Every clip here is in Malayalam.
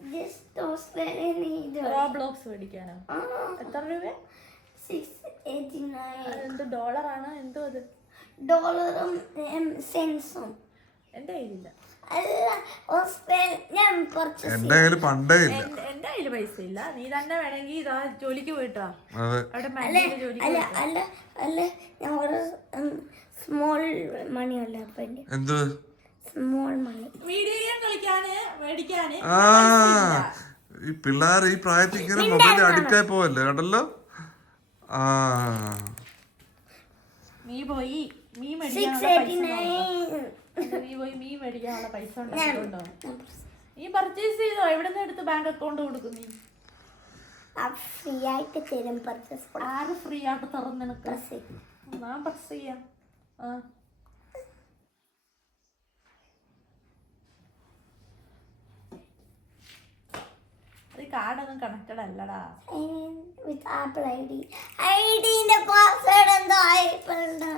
റോബ്ലോക്സ് മേടിക്കാനോ? എത്ര രൂപ? 689. എന്ത് ഡോളറാണ്? എന്തോ അത് ഡോളറും സെൻസും എന്റെ കയ്യിലില്ല. എന്റെ കയ്യില് പണ്ടേ ഇല്ല. എന്റെ കയ്യില് പൈസ ഇല്ല. നീ തന്നെ വേണമെങ്കിൽ ഇതാ ജോലിക്ക് പോയിട്ടാ അവിടെ സ്മോൾ മണി അല്ല എന്ത് സ്മോൾ മണി വീഡിയോ ഗെയിം കളിക്കാന് മേടിക്കാന്. ഈ പിള്ളേർ ഈ പ്രായത്തിൽ ഇങ്ങനെ മൊബൈലിൽ അഡിക്റ്റ് ആയി പോവല്ലേ കേട്ടല്ലോ. നീ പോയി മീൻ മേടിക്കാനുള്ള പൈസ ഉണ്ടാക്കിയിട്ടുണ്ടോ? നീ പർച്ചേസ് ചെയ്തോ? എവിടെ നിന്ന് എടുത്ത് ബാങ്ക് അക്കൗണ്ട് കൊടുക്കും നീ? ഫ്രീ ആയിട്ട് തരും പർച്ചേസ്. ആര് ഫ്രീ ആയിട്ട് തുറന്ന് നിനക്ക്? ഞാൻ പ്രസ് ചെയ്യാം. കാർഡൊന്നും കണക്റ്റഡ് അല്ലടാ. വിത്ത് ആപ്പിൾ ഐഡിന്റെ പാസ്വേഡ് എന്തോ ആപ്പിളിന്റെ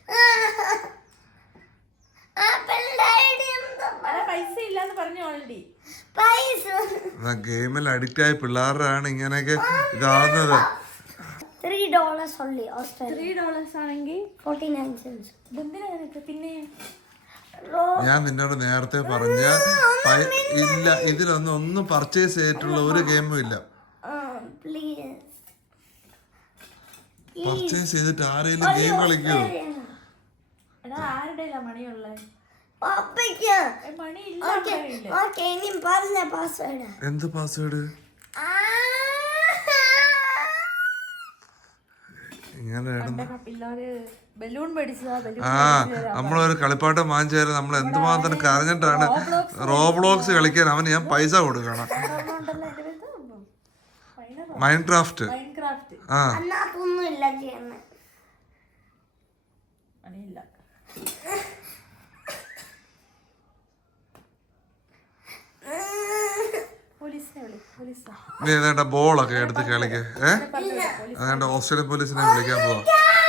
ഐഡി എന്തോ പൈസ ഇല്ലാന്ന് പറഞ്ഞു ഓൾറെഡി. പൈസ ഗെയിമിൽ അഡിക്റ്റ് ആയ പിള്ളേരാണ് ഇങ്ങനെയൊക്കെ ഇതാവുന്നത്. $3 only Australia. $3 ആണെങ്കിൽ 49 cents. പിന്നെ ഞാൻ നിന്നോട് നേരത്തെ പറഞ്ഞ ഇല്ല, ഇതിലൊന്നും പർച്ചേസ് ചെയ്തിട്ടുള്ള ഒരു ഗെയിമും ഇല്ല. പർച്ചേസ് ചെയ്തിട്ട് ആരെങ്കിലും ഗെയിം കളിക്കോ? എന്ത് പാസ്വേഡ്? ഇങ്ങനെ നമ്മളൊരു കളിപ്പാട്ടം വാങ്ങിച്ചു തരാൻ നമ്മൾ എന്തുമാത്രം കരഞ്ഞിട്ടാണ് റോബ്ലോക്സ് കളിക്കാൻ അവന് ഞാൻ പൈസ കൊടുക്കണം. മൈൻക്രാഫ്റ്റ്. നീ ഏതാണ്ട് ബോളൊക്കെ എടുത്ത് കളിക്കേ. ഏതാണ്ട് ഓസ്ട്രേലിയൻ പോലീസിനെ വിളിക്കാൻ പോവാ.